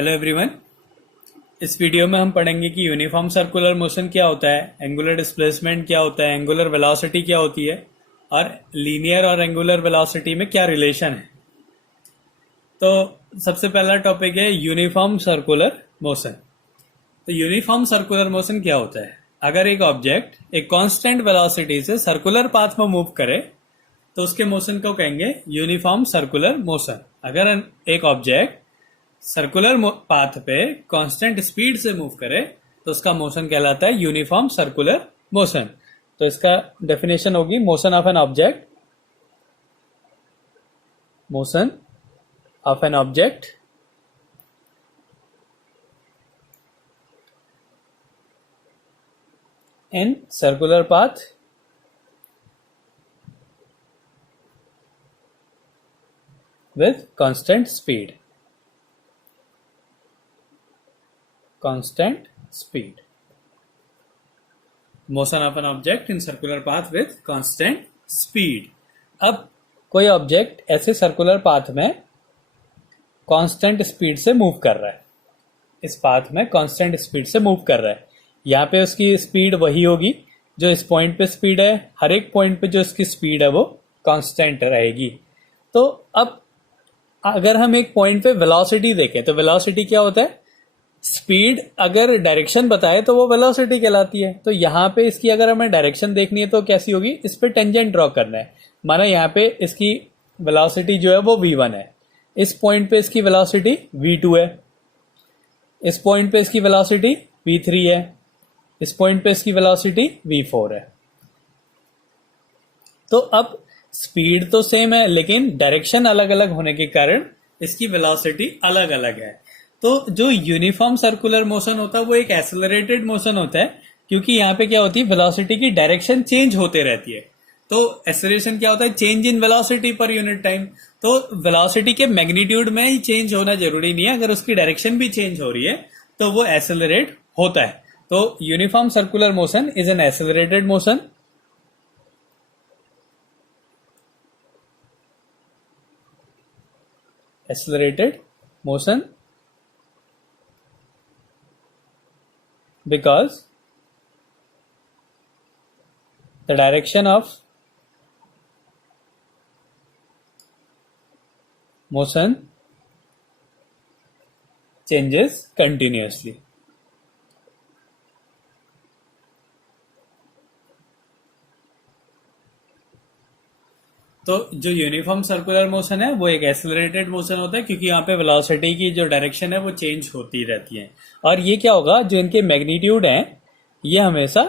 Hello everyone. इस video में हम पढ़ेंगे कि यूनिफॉर्म सर्कुलर मोशन क्या होता है, एंगुलर डिस्प्लेसमेंट क्या होता है, एंगुलर वेलोसिटी क्या होती है और लीनियर और एंगुलर वेलोसिटी में क्या रिलेशन है। तो सबसे पहला टॉपिक है यूनिफॉर्म सर्कुलर मोशन। तो यूनिफॉर्म सर्कुलर मोशन क्या होता है? अगर एक ऑब्जेक्ट एक कांस्टेंट वेलोसिटी से सर्कुलर पाथ में मूव करे तो उसके मोशन को कहेंगे यूनिफॉर्म सर्कुलर मोशन। अगर एक ऑब्जेक्ट सर्कुलर पाथ पे कांस्टेंट स्पीड से मूव करे तो उसका मोशन कहलाता है यूनिफॉर्म सर्कुलर मोशन। तो इसका डेफिनेशन होगी motion of N object in circular path with constant speed. Motion of an object in circular path with constant speed. अब कोई ऑब्जेक्ट ऐसे सर्कुलर पाथ में कांस्टेंट स्पीड से मूव कर रहा है, इस पाथ में कांस्टेंट स्पीड से मूव कर रहा है। यहाँ पे उसकी स्पीड वही होगी जो इस पॉइंट पे स्पीड है, हर एक पॉइंट पे जो इसकी स्पीड है वो कांस्टेंट रहेगी। तो अब अगर हम एक पॉइंट पे वेलोसिटी देखें तो वेलोसिटी क्या होता है? स्पीड अगर डायरेक्शन बताए तो वो वेलोसिटी कहलाती है। तो यहाँ पे इसकी अगर हमें डायरेक्शन देखनी है तो कैसी होगी? इस पे टेंजेंट ड्रॉ करना है। माना यहाँ पे इसकी वेलोसिटी जो है वो v1 है, इस पॉइंट पे इसकी वेलोसिटी v2 है, इस पॉइंट पे इसकी वेलोसिटी v3 है, इस पॉइंट पे इसकी वेलोसिटी v4 है। तो अब स्पीड तो सेम है लेकिन डायरेक्शन अलग अलग होने के कारण इसकी वेलोसिटी अलग अलग है। तो जो यूनिफॉर्म सर्कुलर मोशन होता है वो एक एक्सेलरेटेड मोशन होता है, क्योंकि यहाँ पे क्या होती है, वेलोसिटी की डायरेक्शन चेंज होते रहती है। तो एक्सेलरेशन क्या होता है? चेंज इन वेलोसिटी पर यूनिट टाइम। तो वेलोसिटी के मैग्नीट्यूड में ही चेंज होना जरूरी नहीं है, अगर उसकी डायरेक्शन भी चेंज हो रही है तो वो एक्सेलरेट होता है। तो uniform circular motion is an accelerated motion because the direction of motion changes continuously. तो जो यूनिफॉर्म सर्कुलर मोशन है वो एक एक्सेलरेटेड मोशन होता है, क्योंकि यहाँ पे वेलोसिटी की जो डायरेक्शन है वो चेंज होती रहती है। और ये क्या होगा, जो इनके मैग्नीट्यूड हैं ये हमेशा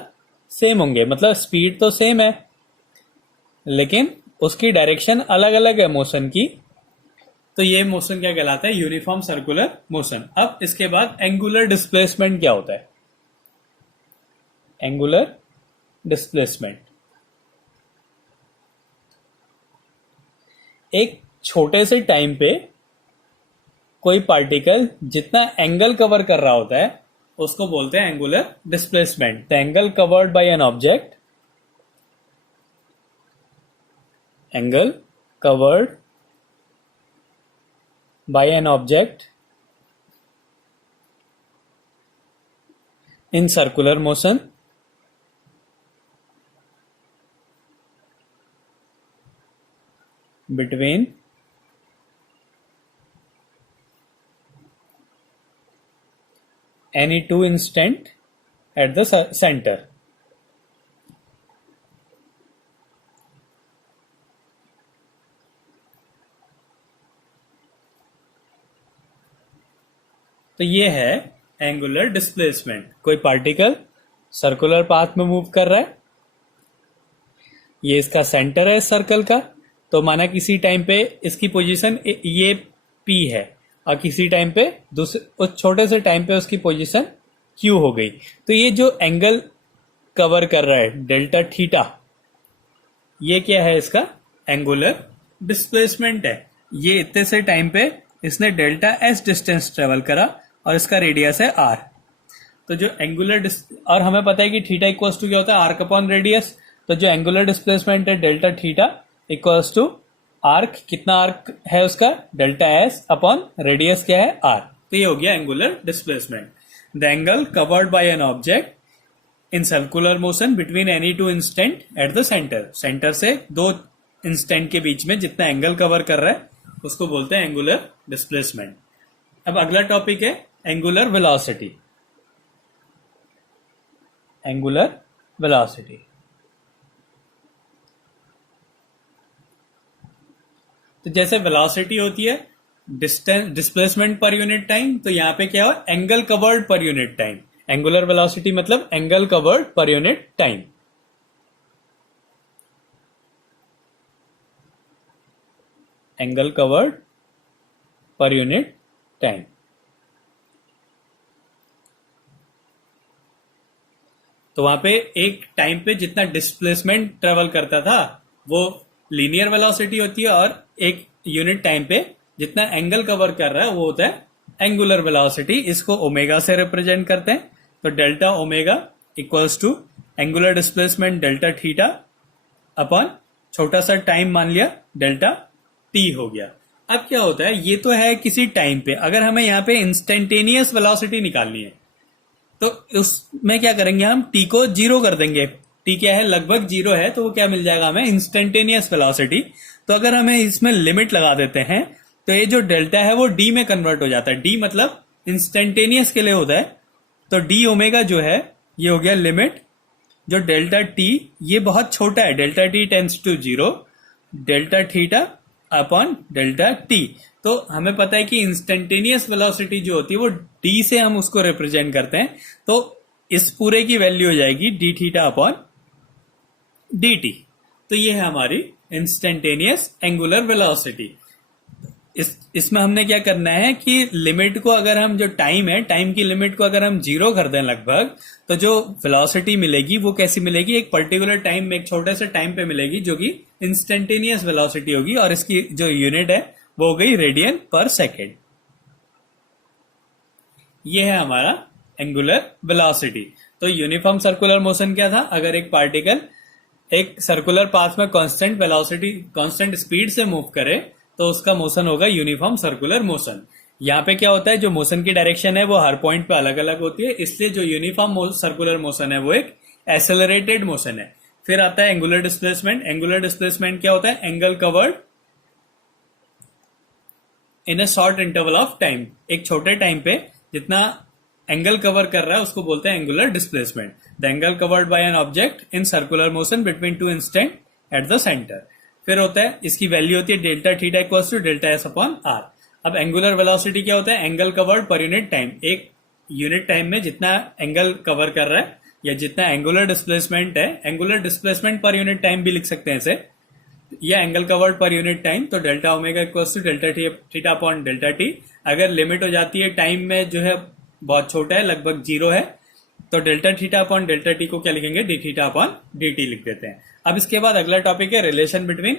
सेम होंगे, मतलब स्पीड तो सेम है लेकिन उसकी डायरेक्शन अलग अलग है मोशन की। तो ये मोशन क्या कहलाता है? Uniform circular motion. अब इसके बाद एंगुलर डिस्प्लेसमेंट क्या होता है? एंगुलर डिस्प्लेसमेंट एक छोटे से टाइम पे कोई पार्टिकल जितना एंगल कवर कर रहा होता है उसको बोलते हैं angular displacement. The angle covered by an object in circular motion between any two instant at the center. तो ये है एंगुलर डिस्प्लेसमेंट। कोई पार्टिकल सर्कुलर पाथ में मूव कर रहा है, ये इसका सेंटर है सर्कल का। तो माना किसी टाइम पे इसकी पोजीशन ये P है और किसी टाइम पे दूसरे उस छोटे से टाइम पे उसकी पोजीशन Q हो गई। तो ये जो एंगल कवर कर रहा है डेल्टा थीटा, ये क्या है? इसका एंगुलर डिस्प्लेसमेंट है। ये इतने से टाइम पे इसने डेल्टा S डिस्टेंस ट्रेवल करा और इसका रेडियस है R। तो जो एंगुलर और हमें पता है कि थीटा इक्वल्स टू क्या होता है? Arc upon radius. तो जो एंगुलर डिस्प्लेसमेंट है delta theta equals to arc, कितना आर्क है उसका? डेल्टा एस अपॉन रेडियस क्या है? आर। तो ये हो गया angular displacement. The angle covered by an object in circular motion between any two instant at the centre, centre से दो इंस्टेंट के बीच में जितना एंगल कवर कर रहा है उसको बोलते हैं एंगुलर डिस्प्लेसमेंट। अब अगला टॉपिक है एंगुलर वेलोसिटी। एंगुलर वेलोसिटी, तो जैसे वेलोसिटी होती है distance displacement per unit time, तो यहां पे क्या हो, angle covered per unit time. Angular velocity मतलब angle covered per unit time. Angle covered per unit time. तो वहां पे एक टाइम पे जितना डिस्प्लेसमेंट ट्रेवल करता था वो लीनियर वेलोसिटी होती है, और एक यूनिट टाइम पे जितना एंगल कवर कर रहा है वो होता है एंगुलर वेलोसिटी। इसको ओमेगा से रिप्रेजेंट करते हैं। तो delta omega equals to angular displacement delta theta upon छोटा सा टाइम मान लिया डेल्टा टी हो गया। अब क्या होता है, ये तो है किसी टाइम पे, अगर हमें यहाँ पे इंस्टेंटेनियस वेलोसिटी निकालनी है तो उसमें क्या करेंगे, हम टी को जीरो कर देंगे। टी क्या है, लगभग जीरो है, तो वो क्या मिल जाएगा हमें, इंस्टेंटेनियस वेलोसिटी। तो अगर हमें इसमें लिमिट लगा देते हैं तो ये जो डेल्टा है वो डी में कन्वर्ट हो जाता है। डी मतलब इंस्टेंटेनियस के लिए होता है। तो डी ओमेगा जो है ये हो गया लिमिट, जो डेल्टा टी ये बहुत छोटा है, delta t tends to zero, delta theta upon delta t. तो हमें पता है कि इंस्टेंटेनियस वेलोसिटी जो होती है वो डी से हम उसको रिप्रेजेंट करते हैं। तो इस पूरे की वैल्यू हो जाएगी D theta upon D T. तो ये है हमारी इंस्टेंटेनियस एंगुलर वेलोसिटी। इसमें हमने क्या करना है कि लिमिट को, अगर हम जो टाइम है, टाइम की लिमिट को अगर हम जीरो कर दें लगभग, तो जो वेलोसिटी मिलेगी वो कैसी मिलेगी, एक पर्टिकुलर टाइम में एक छोटे से टाइम पे मिलेगी जो कि इंस्टेंटेनियस वेलोसिटी होगी, और इसकी जो यूनिट है वो हो गई रेडियन पर सेकेंड। ये है हमारा एंगुलर वेलोसिटी। तो यूनिफॉर्म सर्कुलर मोशन क्या था, अगर एक पार्टिकल एक सर्कुलर पाथ में कांस्टेंट वेलोसिटी कांस्टेंट स्पीड से मूव करे तो उसका मोशन होगा यूनिफॉर्म सर्कुलर मोशन। यहाँ पे क्या होता है, जो मोशन की डायरेक्शन है वो हर पॉइंट पे अलग अलग होती है, इसलिए जो यूनिफॉर्म सर्कुलर मोशन है वो एक एक्सेलरेटेड मोशन है। फिर आता है एंगुलर डिस्प्लेसमेंट। एंगुलर डिस्प्लेसमेंट क्या होता है, angle covered in a short interval of time. एक छोटे टाइम पे जितना एंगल कवर कर रहा है उसको बोलते हैं angular displacement. The angle covered by an object in circular motion between two instant at the center. फिर होता है, इसकी वैल्यू होती है delta theta equals to delta S upon R. अब एंगुलर वेलोसिटी क्या होता है, angle covered per unit time. एक यूनिट टाइम में जितना एंगल कवर कर रहा है या जितना एंगुलर डिस्प्लेसमेंट है, angular displacement per unit time भी लिख सकते हैं इसे, या angle covered per unit time. तो delta omega equals to delta theta upon delta t. अगर लिमिट हो जाती है टाइम में जो है बहुत छोटा है, लगभग जीरो है, तो delta theta upon delta T को क्या लिखेंगे, D theta upon D T लिख देते हैं। अब इसके बाद अगला टॉपिक है relation between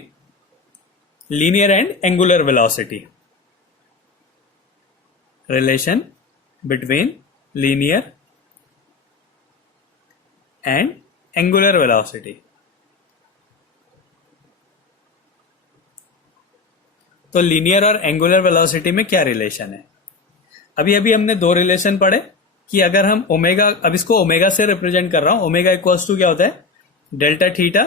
linear and angular velocity. Relation between linear and angular velocity. तो लीनियर और एंगुलर वेलोसिटी में क्या रिलेशन है, अभी अभी हमने दो रिलेशन पढ़े कि अगर हम ओमेगा, अब इसको ओमेगा से रिप्रेजेंट कर रहा हूं, ओमेगा इक्वल्स टू क्या होता है, delta theta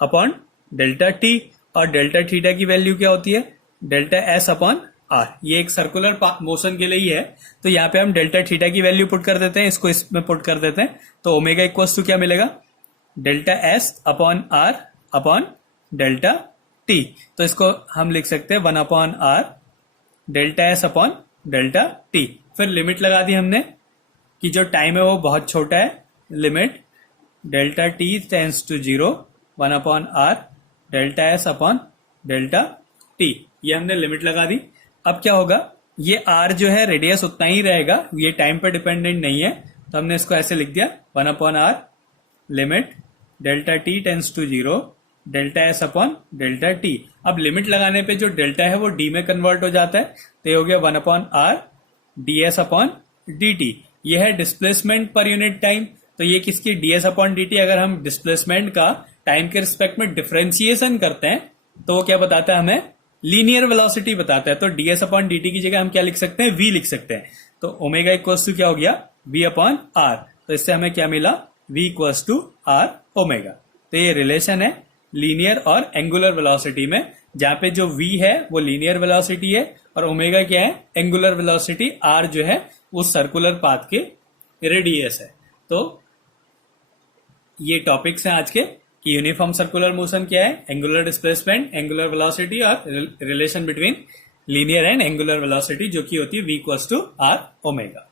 upon delta T, और डेल्टा थीटा की वैल्यू क्या होती है, डेल्टा एस अपॉन आर। ये एक सर्कुलर मोशन के लिए ही है, तो यहां पे हम डेल्टा थीटा की वैल्यू पुट कर देते हैं, इसको इसमें पुट कर देते हैं। तो ओमेगा इक्वल्स टू क्या मिलेगा, delta S upon r upon delta t. तो इसको हम लिख सकते हैं 1 upon r delta S upon delta t. फिर लिमिट लगा दी हमने कि जो टाइम है वो बहुत छोटा है, limit delta t tends to zero, 1 upon r delta S upon delta t, ये हमने लिमिट लगा दी। अब क्या होगा, ये आर जो है रेडियस उतना ही रहेगा, ये टाइम पर डिपेंडेंट नहीं है, तो हमने इसको ऐसे लिख दिया 1 upon r limit delta t tends to zero, delta S upon delta t. अब लिमिट लगाने पे जो डेल्टा है वो डी में कन्वर्ट हो जाता है, तो ये हो गया 1 upon R D S upon D T. यह है डिस्प्लेसमेंट पर यूनिट टाइम। तो ये किसकी, D S upon D T. अगर हम डिस्प्लेसमेंट का टाइम के रिस्पेक्ट में डिफरेंशिएशन करते हैं तो वो क्या बताता है हमें, लीनियर वेलोसिटी बताता है, तो ds अपॉन dt की जगह हम क्या लिख सकते हैं, v लिख सकते हैं। तो ओमेगा इक्वल्स टू क्या हो गया, v अपॉन r। तो इससे हमें क्या मिला, v equals to r omega. तो ये रिलेशन है लीनियर और एंगुलर वेलोसिटी में, जहां पे जो v है वो लीनियर वेलोसिटी है और ओमेगा क्या है, एंगुलर वेलोसिटी। r जो है उस सर्कुलर पाथ के रेडियस है। तो ये टॉपिक्स हैं आज के कि यूनिफॉर्म सर्कुलर मोशन क्या है, एंगुलर डिस्प्लेसमेंट, एंगुलर वेलोसिटी और relation between linear and angular velocity, जो कि होती है v equals to r omega.